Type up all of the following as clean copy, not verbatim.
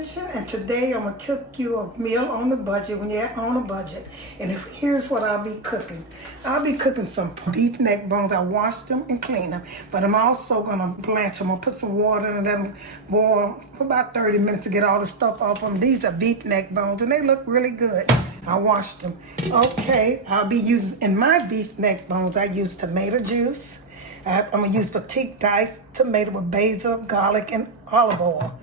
Kitchen, and today I'm gonna cook you a meal on the budget when you're on a budget. And here's what I'll be cooking. I'll be cooking some beef neck bones. I washed them and cleaned them, but I'm also gonna blanch them. I'm gonna put some water in and let them boil for about 30 minutes to get all the stuff off them. These are beef neck bones and they look really good. I washed them. Okay, I'll be using, in my beef neck bones, I use tomato juice. I'm gonna use petite diced tomato with basil, garlic, and olive oil.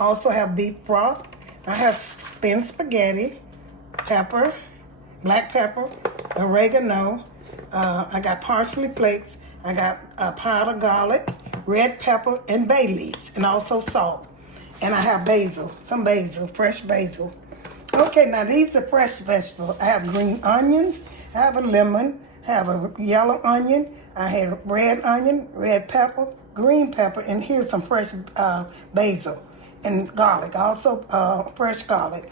I also have beef broth. I have thin spaghetti, pepper, black pepper, oregano. I got parsley flakes. I got powdered garlic, red pepper, and bay leaves, and also salt. And I have basil, some basil, fresh basil. Okay, now these are fresh vegetables. I have green onions. I have a lemon. I have a yellow onion. I have red onion, red pepper, green pepper, and here's some fresh basil and garlic, also fresh garlic.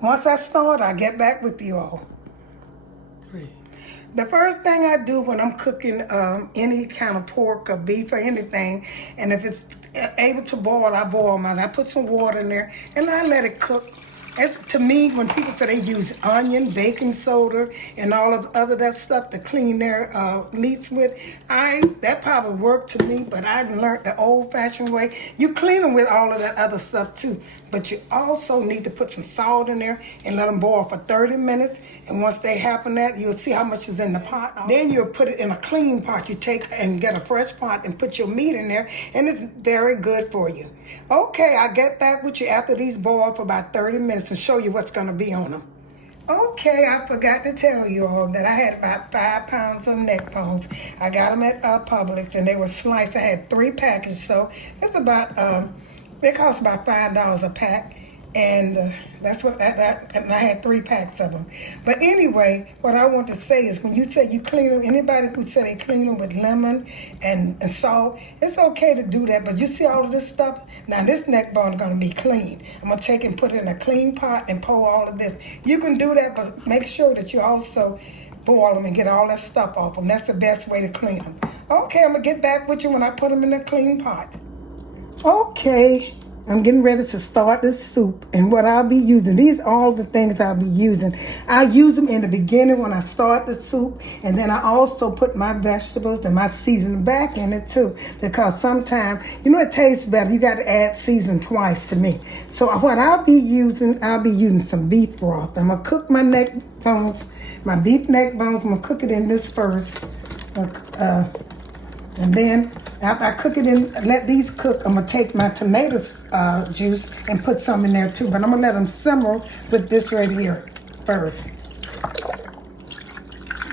Once I start, I'll get back with you all. The first thing I do when I'm cooking any kind of pork or beef or anything, and if it's able to boil, I boil mine. I put some water in there and I let it cook. It's, to me, when people say they use onion, baking soda, and all of that stuff to clean their meats with, that probably worked to me, but I learned the old-fashioned way. You clean them with all of that other stuff too, but you also need to put some salt in there and let them boil for 30 minutes. And once they happen that, you'll see how much is in the pot. Then you'll put it in a clean pot. You take and get a fresh pot and put your meat in there, and it's very good for you. Okay, I'll get back with you after these boil for about 30 minutes and show you what's going to be on them. Okay, I forgot to tell you all that I had about 5 pounds of neck bones. I got them at Publix, and they were sliced. I had 3 packages, so that's about, they cost about $5 a pack. And that's what and I had 3 packs of them. But anyway, what I want to say is when you say you clean them, anybody who say they clean them with lemon and salt, it's okay to do that. But you see all of this stuff? Now this neck bone is going to be clean. I'm going to take and put it in a clean pot and pour all of this. You can do that, but make sure that you also boil them and get all that stuff off them. That's the best way to clean them. Okay, I'm going to get back with you when I put them in a clean pot. Okay. I'm getting ready to start this soup, and what I'll be using, these are all the things I'll be using. I use them in the beginning when I start the soup, and then I also put my vegetables and my seasoning back in it too, because sometimes, it tastes better. You got to add season twice to me. So what I'll be using some beef broth. I'm going to cook my neck bones, my beef neck bones. I'm going to cook it in this first. And then after I cook it in, let these cook, I'm going to take my tomato juice and put some in there too. But I'm going to let them simmer with this right here first.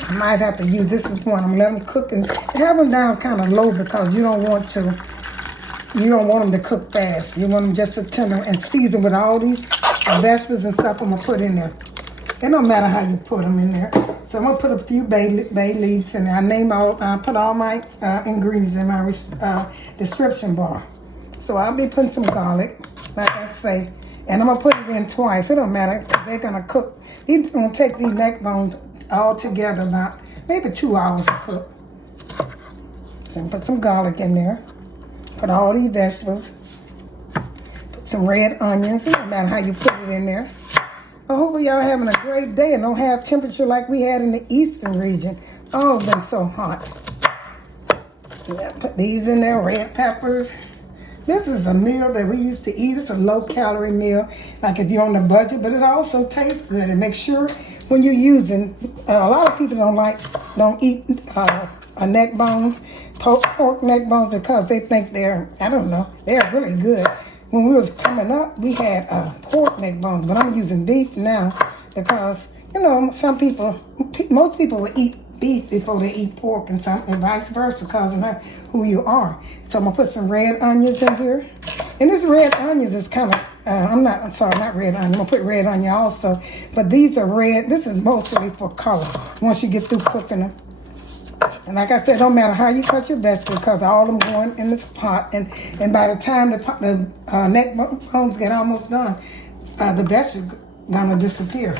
I might have to use, this is one. I'm going to let them cook and have them down kind of low because you don't want them to cook fast. You want them just to tender and season with all these vegetables and stuff I'm going to put in there. It don't matter how you put them in there. So I'm going to put a few bay leaves in there. I put all my ingredients in my description bar. So I'll be putting some garlic, like I say. And I'm going to put it in twice. It don't matter because they're going to cook. He's going to take these neck bones all together about maybe 2 hours to cook. So I'm going to put some garlic in there. Put all these vegetables. Put some red onions. It don't matter how you put it in there. I hope y'all having a great day and don't have temperature like we had in the eastern region. Oh, it's been so hot. Yeah, put these in there, red peppers. This is a meal that we used to eat. It's a low-calorie meal, like if you're on the budget, but it also tastes good. And make sure when you're using, a lot of people don't eat neck bones, pork neck bones, because they think they're really good. When we was coming up, we had pork neck bones, but I'm using beef now because, most people will eat beef before they eat pork and vice versa because of who you are. So I'm going to put some red onions in here. And this red onions is kind of, not red onion. I'm going to put red onion also. But these are red. This is mostly for color once you get through cooking them. And like I said, don't matter how you cut your vegetables because all of them going in this pot. And by the time the neck bones get almost done, the vegetables going to disappear.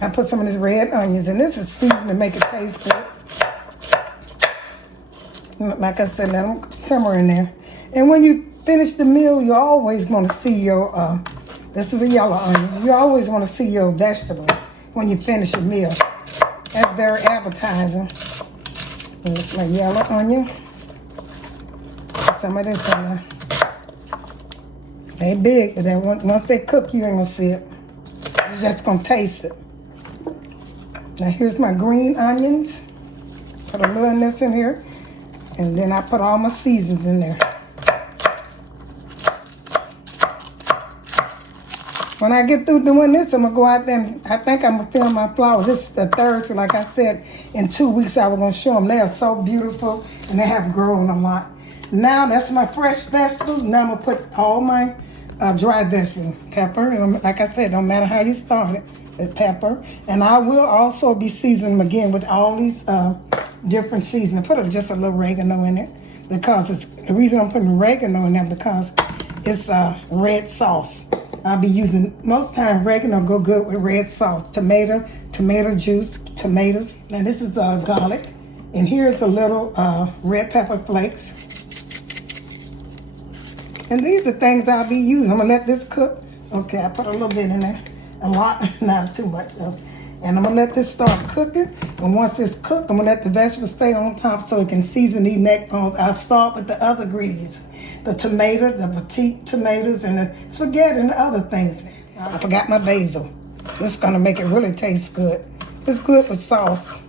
I put some of this red onions, and this is seasoned to make it taste good. Like I said, let them simmer in there. And when you finish the meal, you always want to see your This is a yellow onion. You always want to see your vegetables when you finish your meal. That's very appetizing. And this is my yellow onion. Put some of this in there. They big, but then once they cook, you ain't gonna see it. You're just gonna taste it. Now here's my green onions. Put a little of this in here. And then I put all my seasons in there. When I get through doing this, I'm gonna go out there and I think I'm gonna film my flowers. This is the third, so like I said, in 2 weeks I was gonna show them. They are so beautiful and they have grown a lot. Now that's my fresh vegetables. Now I'm gonna put all my dry vegetables. Pepper, like I said, don't matter how you start it, with pepper. And I will also be seasoning them again with all these different seasonings. Put just a little oregano in it because the reason I'm putting oregano in there because it's red sauce. I'll be using, most time oregano go good with red sauce. Tomato juice, tomatoes. Now this is garlic. And here's a little red pepper flakes. And these are things I'll be using. I'm gonna let this cook. Okay, I put a little bit in there. A lot, not too much though. And I'm gonna let this start cooking. And once it's cooked, I'm gonna let the vegetables stay on top so it can season these neck bones. I'll start with the other ingredients. The tomatoes, the petite tomatoes, and the spaghetti and the other things. I forgot my basil. This is gonna make it really taste good. It's good for sauce.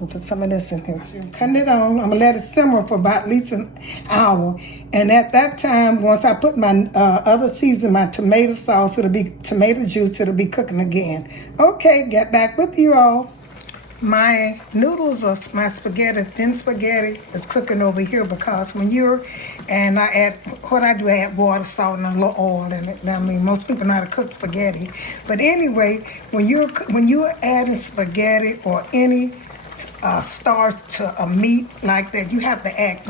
I'll put some of this in here. Cutting it on. I'm gonna let it simmer for about at least an hour. And at that time, once I put my other season, my tomato sauce, it'll be tomato juice, it'll be cooking again. Okay, get back with you all. My noodles or my spaghetti, thin spaghetti, is cooking over here because and I add, what I do, I add water, salt, and a little oil in it. I mean, most people know how to cook spaghetti. But anyway, when you're adding spaghetti or any starch to a meat like that,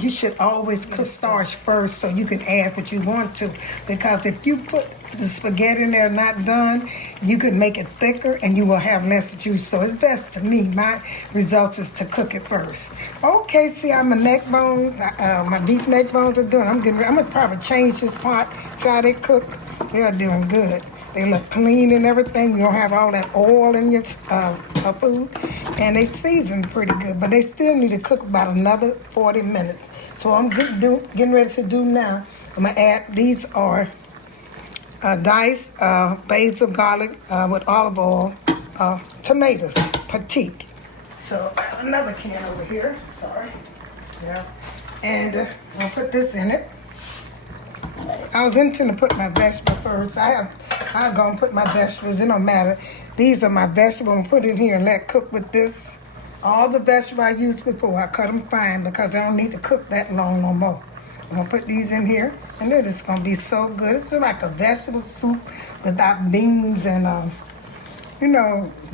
you should always cook starch first so you can add what you want to, because if you put the spaghetti in there not done, you could make it thicker and you will have less juice. So it's best to me, my results is to cook it first. Okay, see how my neck bones, my beef neck bones are doing. I'm gonna probably change this pot. See how they cook? They are doing good. They look clean and everything. You don't have all that oil in your food. And they season pretty good, but they still need to cook about another 40 minutes. So I'm getting ready to do now. I'm gonna add, these are diced basil, garlic with olive oil, tomatoes, petite. So another can over here, sorry. Yeah. And I'm gonna put this in it. I was intending to put my vegetable first. I'm gonna put my vegetables, it don't matter. These are my vegetables. I'm gonna put it in here and let it cook with this. All the vegetables I used before, I cut them fine because I don't need to cook that long no more. I'm gonna put these in here and they're just gonna be so good. It's just like a vegetable soup without beans and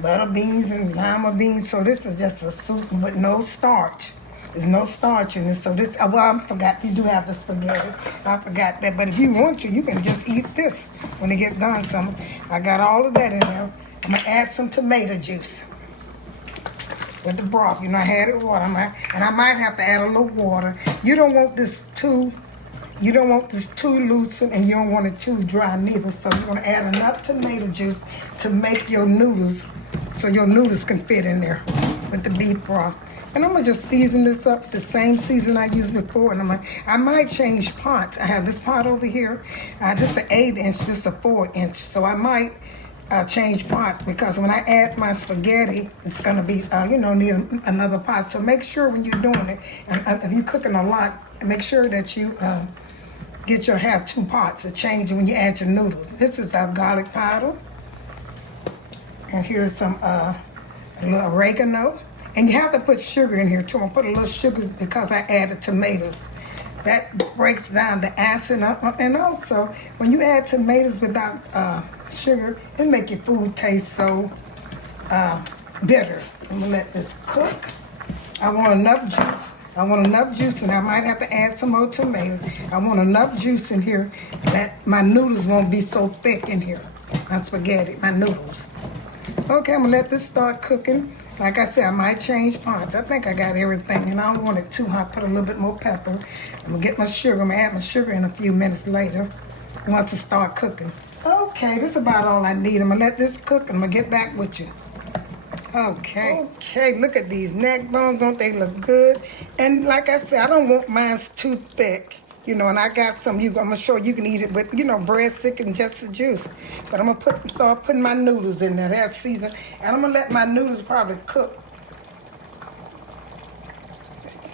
butter beans and lima beans. So this is just a soup with no starch. There's no starch in this. So this, well, I forgot you do have the spaghetti. I forgot that. But if you want to, you can just eat this when it gets done. So I got all of that in there. I'm gonna add some tomato juice with the broth. I had it with water. And I might have to add a little water. You don't want this too loose, and you don't want it too dry neither. So you're gonna add enough tomato juice to make your noodles, so your noodles can fit in there with the beef broth. And I'm gonna just season this up the same season I used before. And I might change pots. I have this pot over here. This is an 8-inch, this is a 4-inch. So I might change pot because when I add my spaghetti, it's gonna be, need another pot. So make sure when you're doing it, and if you're cooking a lot, make sure that you have 2 pots to change when you add your noodles. This is our garlic powder. And here's some a little oregano. And you have to put sugar in here too. I'll put a little sugar because I added tomatoes. That breaks down the acid. And also, when you add tomatoes without sugar, it makes your food taste so bitter. I'm gonna let this cook. I want enough juice. And I might have to add some more tomatoes. I want enough juice in here that my noodles won't be so thick in here. My spaghetti, my noodles. Okay, I'm gonna let this start cooking. Like I said, I might change pots. I think I got everything, and I don't want it too hot. Put a little bit more pepper. I'm gonna get my sugar. I'm gonna add my sugar in a few minutes later once it start cooking. Okay, this is about all I need. I'm gonna let this cook and I'm gonna get back with you. Okay, look at these neck bones. Don't they look good? And like I said, I don't want mine too thick. You know, and I got some, I'm gonna show you can eat it with, bread thick and just the juice. But I'm gonna start putting my noodles in there. They're seasoned. And I'm gonna let my noodles probably cook.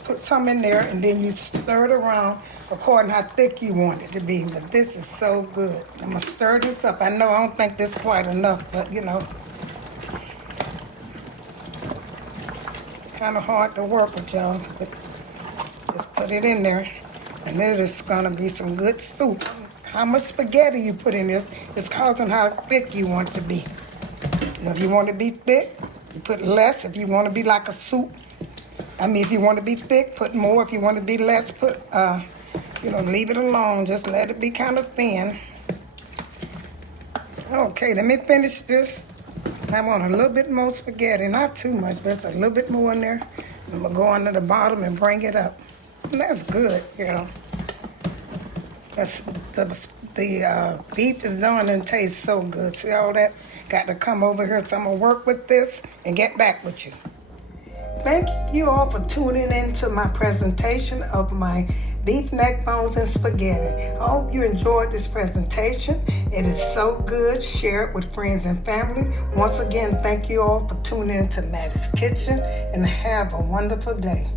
Put some in there and then you stir it around according to how thick you want it to be. But this is so good. I'm gonna stir this up. I know I don't think this quite enough, but kind of hard to work with, y'all. But just put it in there. And this is gonna be some good soup. How much spaghetti you put in this is causing how thick you want it to be. If you want it to be thick, you put less. If you want to be like a soup, if you want to be thick, put more. If you want to be less, put, leave it alone. Just let it be kind of thin. Okay, let me finish this. I want a little bit more spaghetti. Not too much, but it's a little bit more in there. I'm going to go under the bottom and bring it up. And that's good, That's the beef is done and tastes so good. See all that? Got to come over here, so I'm going to work with this and get back with you. Thank you all for tuning in to my presentation of my beef neck bones and spaghetti. I hope you enjoyed this presentation. It is so good. Share it with friends and family. Once again, thank you all for tuning in to Mattie's Kitchen and have a wonderful day.